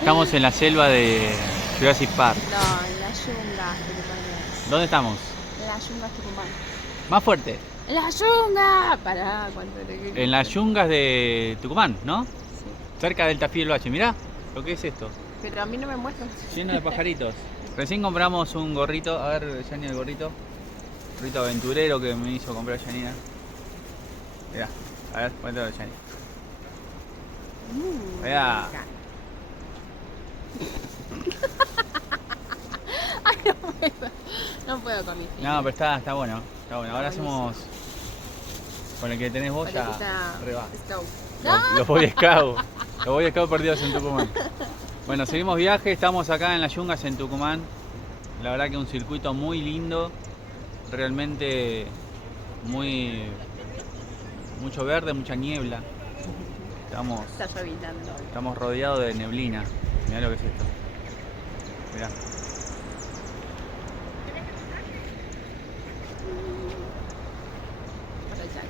Estamos en la selva de Jurassic Park. No, en las yungas tucumanas. ¿Dónde estamos? En las yungas tucumanas. Más fuerte. ¡En las yungas! Pará, cuánto le... En las yungas de Tucumán, ¿no? Sí. Cerca del Tafí del Bache. Mirá lo que es esto. Pero a mí no me muestran. Lleno de pajaritos. Recién compramos un gorrito. A ver, Yani, el gorrito. Gorrito aventurero que me hizo comprar Yanina. Mirá, a ver, cuéntalo, Yani. Mirá. Ay, no puedo. No puedo con mi film. No, pero está bueno. Está bueno. Ahora hacemos con el que tenés vos ya. Reba. Los Boy Scouts. Los Boy Scouts perdidos en Tucumán. Bueno, seguimos viaje. Estamos acá en las yungas en Tucumán. La verdad que un circuito muy lindo. Realmente mucho verde, mucha niebla. Está llovinando. Estamos rodeados de neblina. Mirá lo que es esto. Mirá.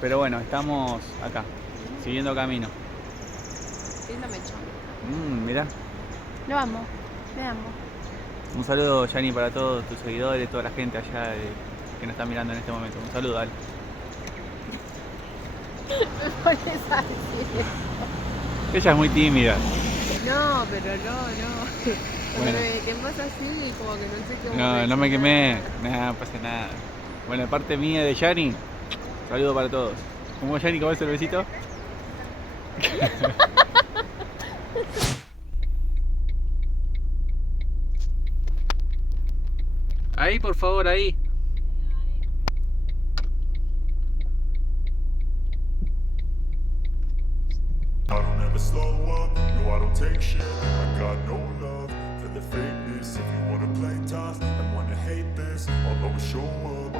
Pero bueno, estamos acá, siguiendo camino. Mirá. Lo amo, me amo. Un saludo, Yani, para todos tus seguidores, toda la gente allá que nos está mirando en este momento. Un saludo, dale. Me pones a decir eso. Ella es muy tímida. No, pero no. Cuando Bueno. me quemas así, como que no sé qué. No me quemé, no pasa nada. Bueno, de parte mía de Yani, saludo para todos. ¿Cómo va, Yani? ¿Cómo es el besito? Ahí, por favor, ahí. I don't ever slow up, no I don't take shit. I got no love for the fakeness. If you wanna play tough and wanna hate this, I'll always show up.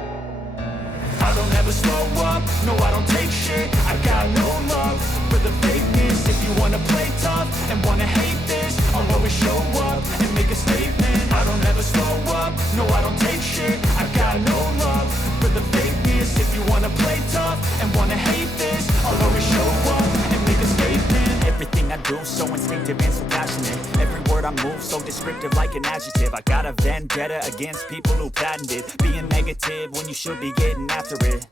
I don't ever slow up, no I don't take shit. I got no love for the fakeness. If you wanna play tough and wanna hate this, I'll always show up and make a statement. I don't ever slow up, no I don't take shit. I got no love for the fakeness. If you wanna play tough and wanna hate this, I'll always show up and make a statement. Everything I do so instinctive and so passionate. Every word I move so descriptive like an adjective. I got a vendetta against people who patented being negative when you should be getting after it.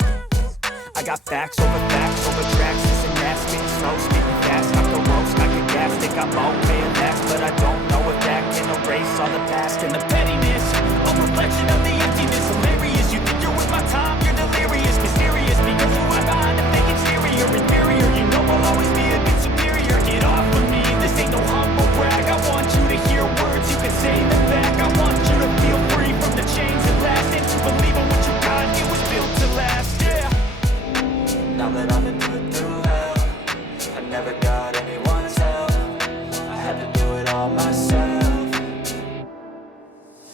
I got facts over tracks. Listen, that's speaking slow, speaking fast. Off the ropes, I can gas. Think I'm okay at last, but I don't know if that can erase all the past and the pettiness. A reflection of the emptiness. Hilarious, you think you're with my time, you're delirious, mysterious. Because you are behind a fake exterior, inferior. You know I'll always be a bit superior. Get off of me, this ain't no humble brag. I want you to hear words, you can say them back. I want you to feel free from the chains that last, and to believe in what you got, it was built to last, yeah. Now that I've been put through hell, I never got anyone's help. I had to do it all myself.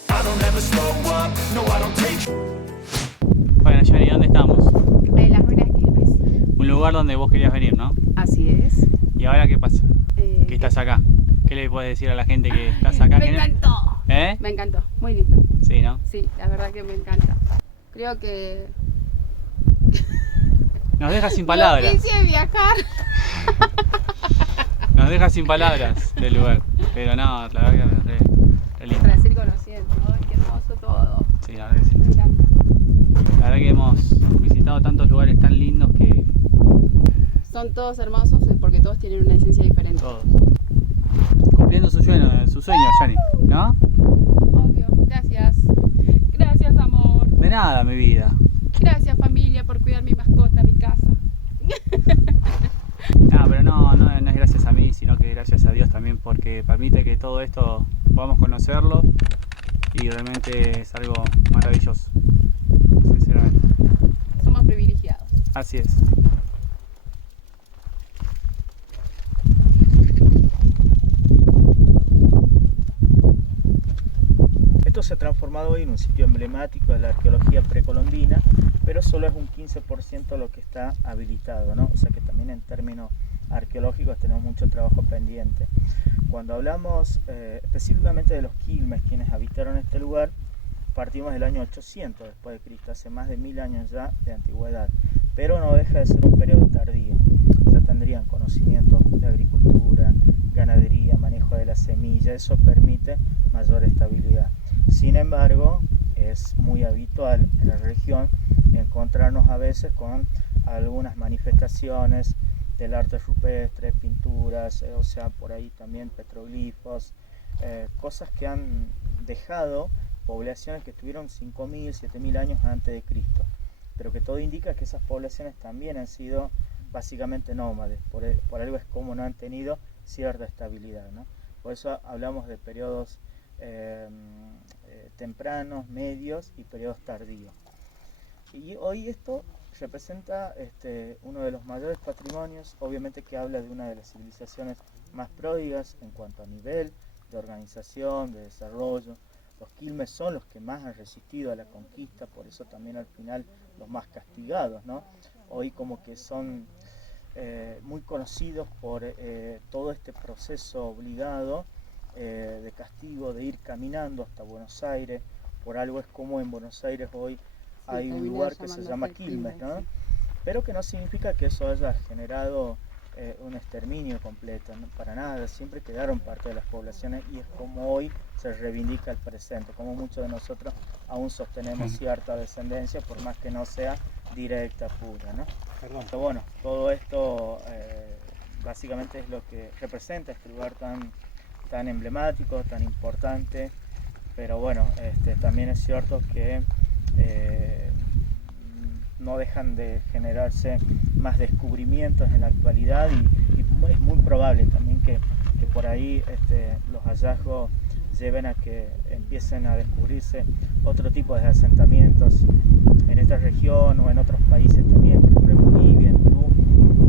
I don't ever slow up, no I don't take. Bueno, Yani, ¿dónde estamos? En las ruinas Quilmes. Un lugar donde vos querías venir, ¿no? Así es. ¿Y ahora qué pasa? Que estás acá. ¿Qué le puedes decir a la gente que estás acá? Me encantó. ¿Eh? Me encantó, muy lindo. Sí, ¿no? Sí, la verdad que me encanta. Creo que... Nos deja sin palabras. No quise viajar. Nos deja sin palabras del lugar. Pero no, la verdad que es re lindo. Para seguir conociendo. Ay, qué hermoso todo. Sí, la verdad que sí. Me encanta. La verdad que hemos visitado tantos lugares tan lindos que Son todos hermosos porque todos tienen una esencia diferente. todos. Cumpliendo su sueño, Yani, ¿no? Obvio. Gracias. Gracias, amor. De nada, mi vida. Gracias, familia, por cuidar mi mascota, mi casa. No, pero no es gracias a mí, sino que gracias a Dios también, porque permite que todo esto podamos conocerlo y realmente es algo maravilloso, sinceramente. Somos privilegiados. Así es. Esto se ha transformado hoy en un sitio emblemático de la arqueología precolombina, pero solo es un 15% lo que está habilitado, ¿no? O sea que también en términos arqueológicos tenemos mucho trabajo pendiente. Cuando hablamos específicamente de los Quilmes, quienes habitaron este lugar, partimos del año 800 después de Cristo, hace más de 1000 años ya de antigüedad, pero no deja de ser un periodo tardío. Ya tendrían conocimiento de agricultura, ganadería, manejo de las semilla, eso permite mayor estabilidad. Sin embargo, es muy habitual en la región encontrarnos a veces con algunas manifestaciones del arte rupestre, pinturas, o sea, por ahí también petroglifos, cosas que han dejado poblaciones que estuvieron 5.000, 7.000 años antes de Cristo, pero que todo indica que esas poblaciones también han sido básicamente nómades, por algo es como no han tenido cierta estabilidad, ¿no? Por eso hablamos de periodos tempranos, medios y periodos tardíos. Y hoy esto representa uno de los mayores patrimonios, obviamente que habla de una de las civilizaciones más pródigas en cuanto a nivel de organización, de desarrollo. Los quilmes son los que más han resistido a la conquista, por eso también al final los más castigados, ¿no? Hoy como que son muy conocidos por todo este proceso obligado de castigo, de ir caminando hasta Buenos Aires. Por algo es como en Buenos Aires hoy hay un lugar que se llama Quilmes, ¿no? Sí. Pero que no significa que eso haya generado un exterminio completo, ¿no? Para nada, siempre quedaron parte de las poblaciones y es como hoy se reivindica el presente, como muchos de nosotros aún sostenemos cierta descendencia, por más que no sea directa, pura, ¿no? Perdón. Pero bueno, todo esto básicamente es lo que representa este lugar tan emblemático, tan importante, pero bueno, también es cierto que no dejan de generarse más descubrimientos en la actualidad y es muy probable también que por ahí los hallazgos lleven a que empiecen a descubrirse otro tipo de asentamientos en esta región o en otros países también, por ejemplo en Bolivia, en Perú,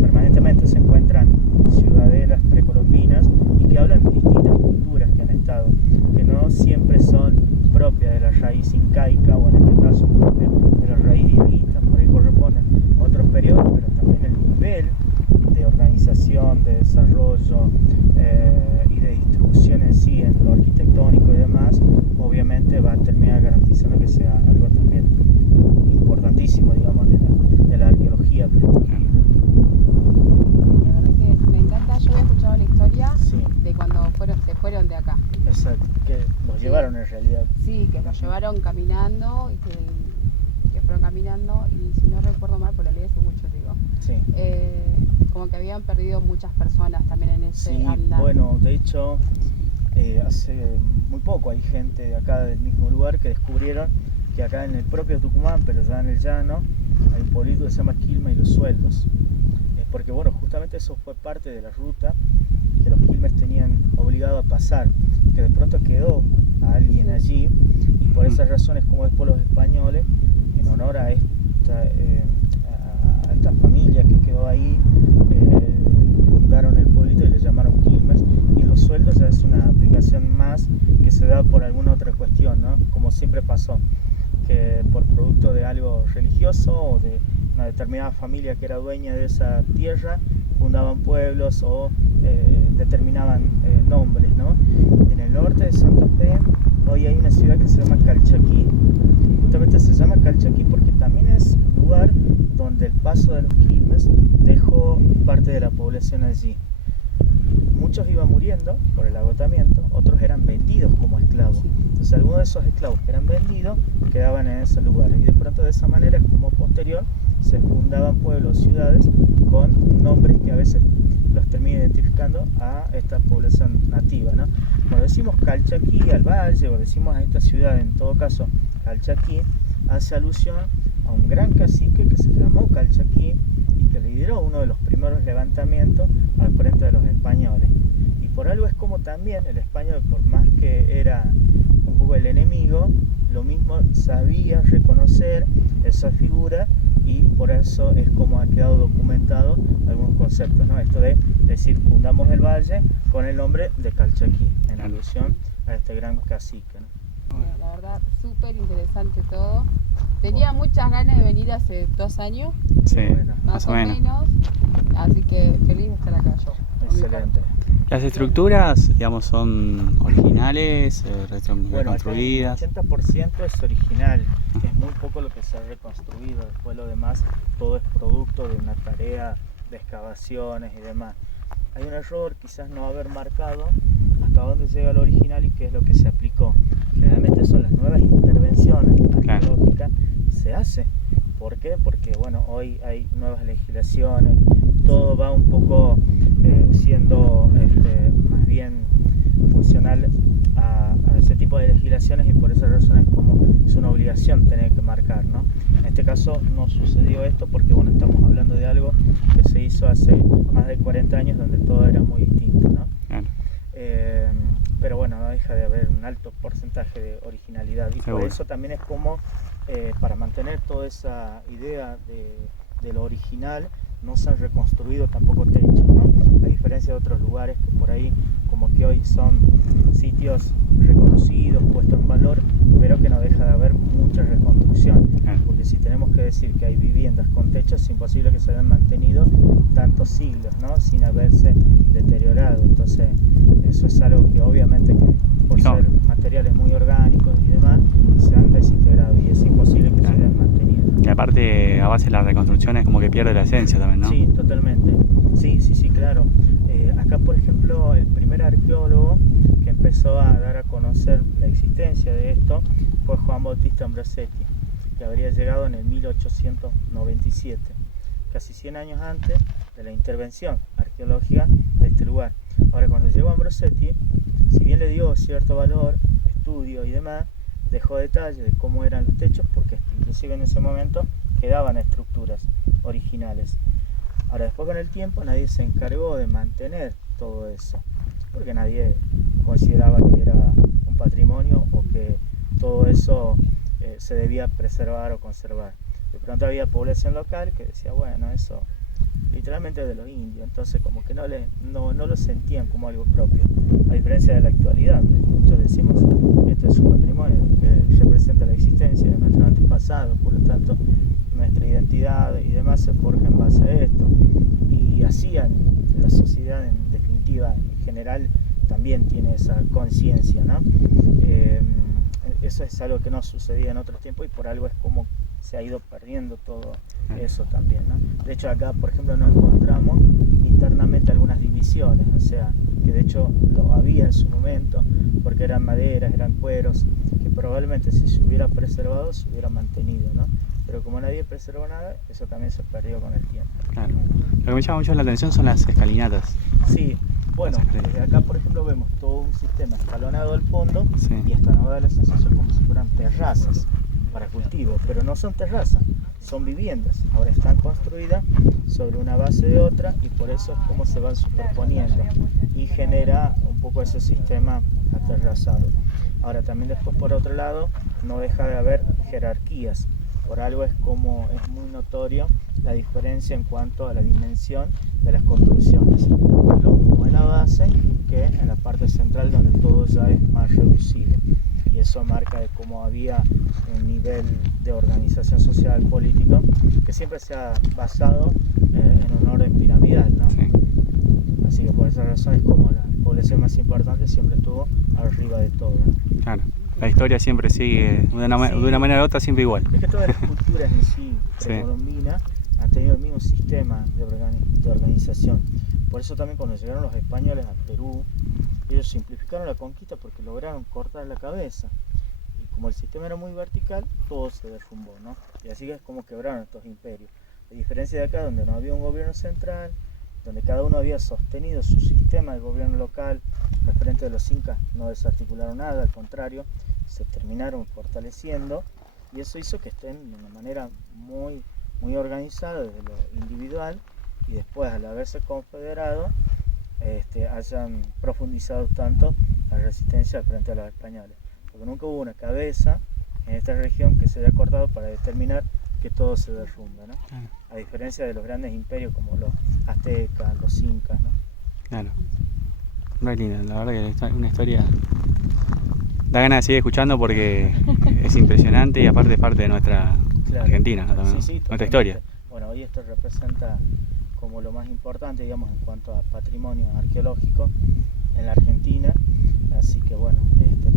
permanentemente se encuentran ciudadelas precolombinas y que hablan de distintas culturas que han estado, que no siempre son propias de la raíz incaica o en este caso propia de la raíz dieguista, por ahí corresponden a otros periodos, pero también el nivel de organización, de desarrollo y de distribución en sí, en lo arquitectónico y demás, obviamente va a terminar garantizando que sea algo también importantísimo, digamos, de la arqueología. La verdad que me encanta, yo había escuchado la historia de cuando se fueron de acá. Exacto, que los llevaron en realidad. Sí, que los llevaron caminando y que fueron caminando y si no recuerdo mal, por lo leí hace mucho, digo. Sí. Como que habían perdido muchas personas también en ese andar. Bueno, de hecho, hace muy poco hay gente de acá del mismo lugar que descubrieron que acá en el propio Tucumán, pero ya en el llano, hay un pueblito que se llama Quilmes y Los Sueldos. Porque bueno, justamente eso fue parte de la ruta que los quilmes tenían obligado a pasar, que de pronto quedó a alguien allí y por esas razones, como después los españoles, en honor a esta familia que quedó ahí, fundaron el pueblito y le llamaron Quilmes, y Los Sueldos ya es una aplicación más que se da por alguna otra cuestión, ¿no? Como siempre pasó, que por producto de algo religioso o de una determinada familia que era dueña de esa tierra, fundaban pueblos o determinaban nombres, ¿no? En el norte de Santa Fe hoy hay una ciudad que se llama Calchaquí. Justamente se llama Calchaquí porque también es un lugar donde el paso de los quilmes dejó parte de la población allí. Muchos iban muriendo por el agotamiento, otros eran vendidos como esclavos. Entonces algunos de esos esclavos que eran vendidos quedaban en ese lugar y de pronto de esa manera es como posterior se fundaban pueblos, ciudades con nombres que a veces los termina identificando a esta población nativa, ¿no? Cuando decimos Calchaquí al valle o decimos a esta ciudad, en todo caso Calchaquí, hace alusión a un gran cacique que se llamó Calchaquí y que lideró uno de los primeros levantamientos al frente de los españoles. Y por algo es como también el español, por más que era un poco el enemigo, lo mismo sabía reconocer esa figura y por eso es como ha quedado documentado algunos conceptos, ¿no? Esto de decir, fundamos el valle con el nombre de Calchaquí, en alusión a este gran cacique, ¿no? La verdad, súper interesante todo. Tenía muchas ganas de venir hace 2 años, Sí, más o menos, así que feliz de estar acá yo. Excelente. Las estructuras, digamos, son originales, Bueno, reconstruidas. El 80% es original, es muy poco lo que se ha reconstruido, después lo demás todo es producto de una tarea de excavaciones y demás. hay un error, quizás no haber marcado hasta dónde llega lo original y qué es lo que se aplicó. Generalmente son las nuevas intervenciones arqueológicas, se hace. ¿Por qué? Porque bueno, hoy hay nuevas legislaciones, todo va un poco siendo más bien funcional a ese tipo de legislaciones, y por esa razón es una obligación tener que marcar, ¿no? En este caso no sucedió esto porque bueno, estamos hablando de algo que se hizo hace más de 40 años donde todo era muy distinto, ¿no? Claro. Pero bueno, no deja de haber un alto porcentaje de originalidad, y por eso también es como para mantener toda esa idea de lo original, no se han reconstruido tampoco techos, ¿no? A diferencia de otros lugares que por ahí como que hoy son sitios reconocidos, puestos en valor, pero que no deja de haber mucha reconstrucción, porque si tenemos que decir que hay viviendas con techos, es imposible que se hayan mantenido tantos siglos, ¿no? Sin haberse deteriorado. Entonces eso es algo que obviamente que por ser materiales muy orgánicos y demás se han desintegrado, y es imposible que se hayan mantenido. Y aparte, a base de la reconstrucción es como que pierde la esencia también, ¿no? Sí, totalmente. Sí, claro. Acá, por ejemplo, el primer arqueólogo que empezó a dar a conocer la existencia de esto fue Juan Bautista Ambrosetti, que habría llegado en el 1897, casi 100 años antes de la intervención arqueológica de este lugar. Ahora, cuando llegó Ambrosetti, si bien le dio cierto valor, estudio y demás, dejó detalles de cómo eran los techos, porque inclusive en ese momento quedaban estructuras originales. Ahora, después con el tiempo nadie se encargó de mantener todo eso, porque nadie consideraba que era un patrimonio o que todo eso se debía preservar o conservar. De pronto había población local que decía, bueno, eso literalmente es de los indios, entonces como que no lo sentían como algo propio, a diferencia de la actualidad. Muchos decimos, esto es un patrimonio que representa la existencia de nuestros antepasados, por lo tanto nuestra identidad y demás se forja en base a esto, y así la sociedad en definitiva en general también tiene esa conciencia, ¿no? Eso es algo que no sucedía en otros tiempos, y por algo es como se ha ido perdiendo todo eso también, ¿no? De hecho acá, por ejemplo, nos encontramos internamente algunas divisiones, o sea, que de hecho lo había en su momento, porque eran maderas, eran cueros, que probablemente si se hubiera preservado, se hubiera mantenido, ¿no? Pero como nadie preservó nada, eso también se perdió con el tiempo. Claro. Lo que me llama mucho la atención son las escalinatas. Sí, bueno, desde acá por ejemplo vemos todo un sistema escalonado al fondo, y hasta nos da la sensación como si fueran terrazas para cultivo, pero no son terrazas, son viviendas. Ahora están construidas sobre una base de otra, y por eso es como se van superponiendo y genera un poco ese sistema aterrazado. Ahora también después, por otro lado, no deja de haber jerarquías. Por algo es muy notorio la diferencia en cuanto a la dimensión de las construcciones. Lo mismo en la base que en la parte central, donde todo ya es más reducido. Y eso marca de cómo había un nivel de organización social político que siempre se ha basado en un orden piramidal, ¿no? Sí. Así que por esa razón es como la población más importante siempre estuvo arriba de todo. Claro. La historia siempre sigue de una manera u otra, siempre igual. Es que todas las culturas en sí precolombinas han tenido el mismo sistema de organización. Por eso también cuando llegaron los españoles a Perú, ellos simplificaron la conquista porque lograron cortar la cabeza. Y como el sistema era muy vertical, todo se derrumbó, ¿no? Y así es como quebraron estos imperios. A diferencia de acá, donde no había un gobierno central, donde cada uno había sostenido su sistema de gobierno local, referente de los incas no desarticularon nada, al contrario, se terminaron fortaleciendo, y eso hizo que estén de una manera muy, muy organizada desde lo individual, y después al haberse confederado hayan profundizado tanto la resistencia frente a los españoles, porque nunca hubo una cabeza en esta región que se haya cortado para determinar que todo se derrumbe, ¿no? A diferencia de los grandes imperios como los aztecas, los incas, ¿no? Claro. Muy linda, la verdad que es una historia. Da ganas de seguir escuchando porque es impresionante, y aparte es parte de nuestra Argentina, ¿no? Sí, nuestra historia. Bueno, hoy esto representa como lo más importante, digamos, en cuanto a patrimonio arqueológico en la Argentina, así que bueno,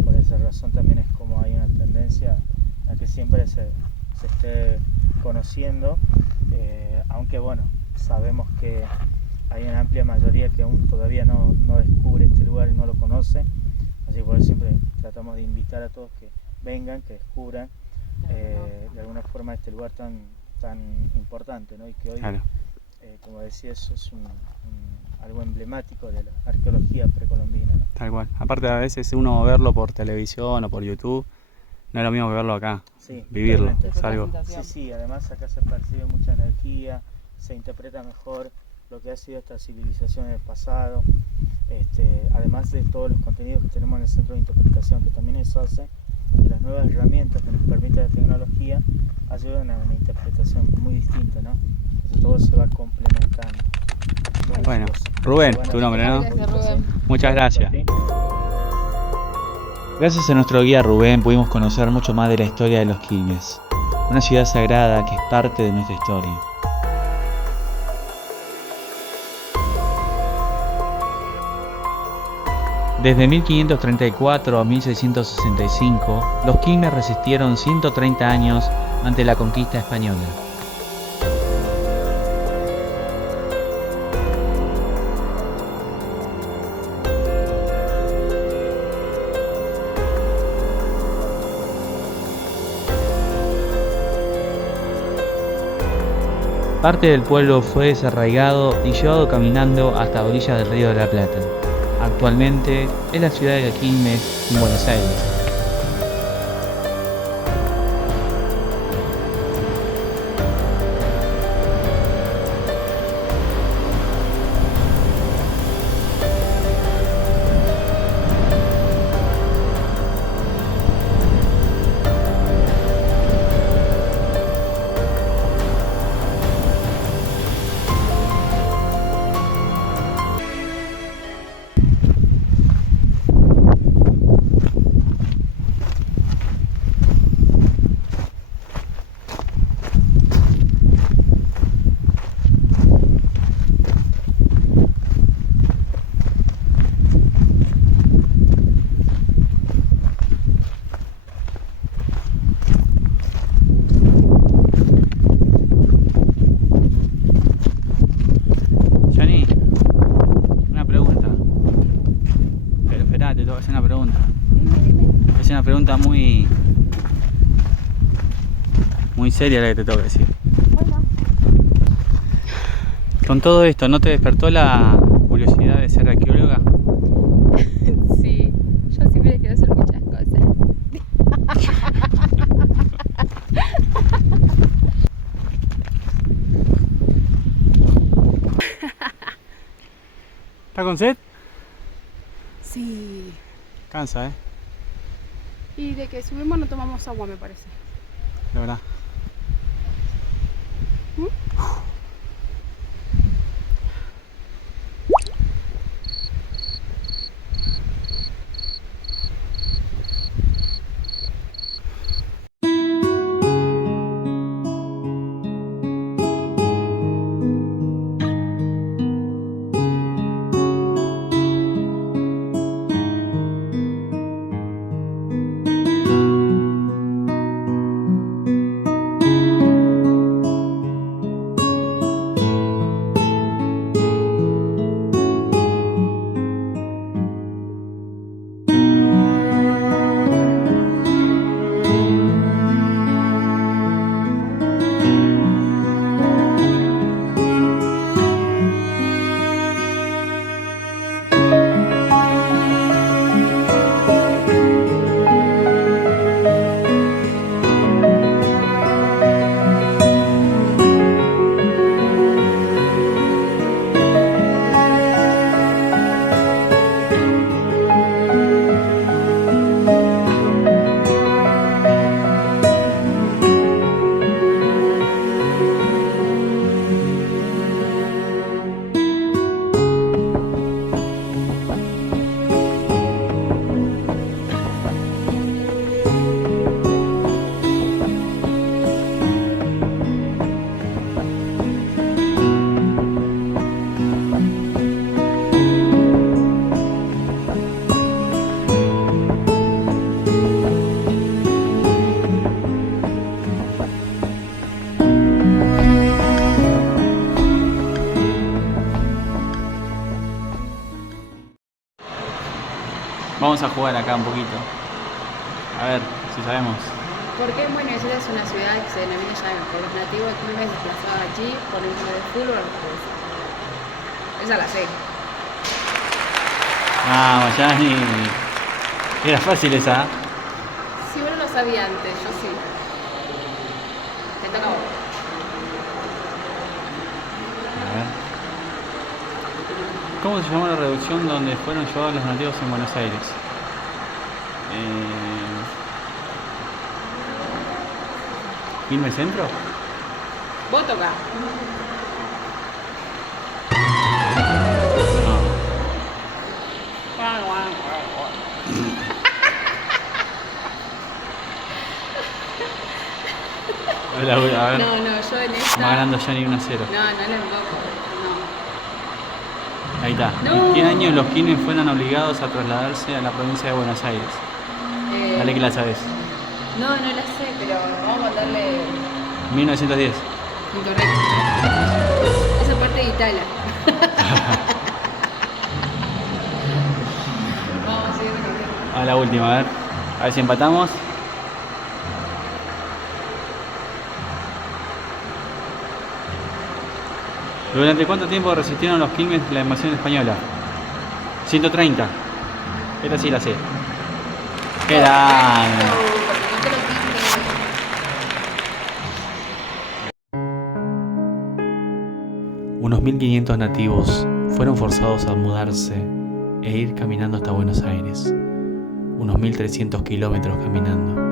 por esa razón también es como hay una tendencia a que siempre se esté conociendo, aunque bueno, sabemos que hay una amplia mayoría que aún todavía no descubre este lugar y no lo conoce, así que por eso siempre tratamos de invitar a todos que vengan, que descubran de alguna forma este lugar tan importante, ¿no? Y que hoy, Claro. como decía, eso es algo emblemático de la arqueología precolombina, ¿no? Tal cual. Aparte, a veces uno verlo por televisión o por YouTube no es lo mismo que verlo acá. Sí, Vivirlo. totalmente. Es algo. Sí, además acá se percibe mucha energía, se interpreta mejor lo que ha sido esta civilización en el pasado, además de todos los contenidos que tenemos en el centro de interpretación, que también eso hace que las nuevas herramientas que nos permite la tecnología ayuden a una interpretación muy distinta, ¿no? Entonces todo se va complementando. Bueno, chicos, Rubén, bueno, tu nombre, ¿no? Gracias, Rubén. Muchas gracias. ¿sí? Gracias a nuestro guía Rubén pudimos conocer mucho más de la historia de Los Quilmes, una ciudad sagrada que es parte de nuestra historia. Desde 1534 a 1665, los Quilmes resistieron 130 años ante la conquista española. Parte del pueblo fue desarraigado y llevado caminando hasta orillas del Río de la Plata. Actualmente es la ciudad de Quilmes, en Buenos Aires. Johnny, una pregunta. Pero esperá, te tengo que hacer una pregunta. Dime. Es una pregunta muy seria la que te tengo que decir. Bueno, Con todo esto, ¿no te despertó la curiosidad de ser arqueóloga? sí, yo siempre quiero hacer muchas cosas. ¿Estás con sed? Sí. Cansa, Y de que subimos no tomamos agua, me parece. la verdad. Vamos a jugar acá un poquito. A ver si sabemos. ¿Por qué Buenos Aires es una ciudad que se denomina llave? Por los nativos de Quilmes desplazados allí por el de fútbol o los. Esa la sé. Ah, Mayani. Era fácil esa. Si vos no lo sabía antes, yo sí. Te toca a vos. A ver. ¿Cómo se llamó la reducción donde fueron llevados los nativos en Buenos Aires? ¿Quilmes Centro? Vos toca. A ver. No, yo en esta. Va ganando Johnny 1-0. No, no le invoco. Ahí está. No. ¿En qué año los Quilmes fueron obligados a trasladarse a la provincia de Buenos Aires? No. Dale que la sabes. No la sé, pero vamos a darle. 1910. Incorrecto. Esa parte de Italia. Vamos a seguir recorriendo. A la última, a ver si empatamos. ¿Durante cuánto tiempo resistieron los Quilmes la invasión española? 130. Esta sí la sé. ¡Qué grande! Unos 1500 nativos fueron forzados a mudarse e ir caminando hasta Buenos Aires. Unos 1300 kilómetros caminando.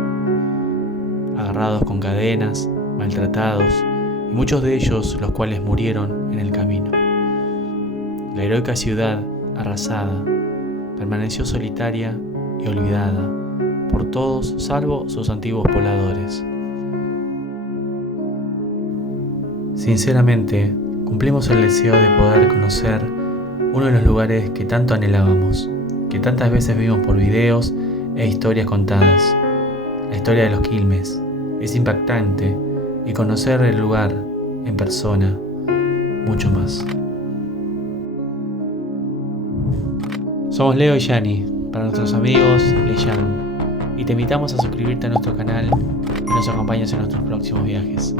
Agarrados con cadenas, maltratados, y muchos de ellos los cuales murieron en el camino. La heroica ciudad, arrasada, permaneció solitaria y olvidada por todos salvo sus antiguos pobladores. Sinceramente, cumplimos el deseo de poder conocer uno de los lugares que tanto anhelábamos, que tantas veces vimos por videos e historias contadas. La historia de los Quilmes es impactante y conocer el lugar en persona, mucho más. Somos Leo y Yani, para nuestros amigos Leyan, y te invitamos a suscribirte a nuestro canal y nos acompañes en nuestros próximos viajes.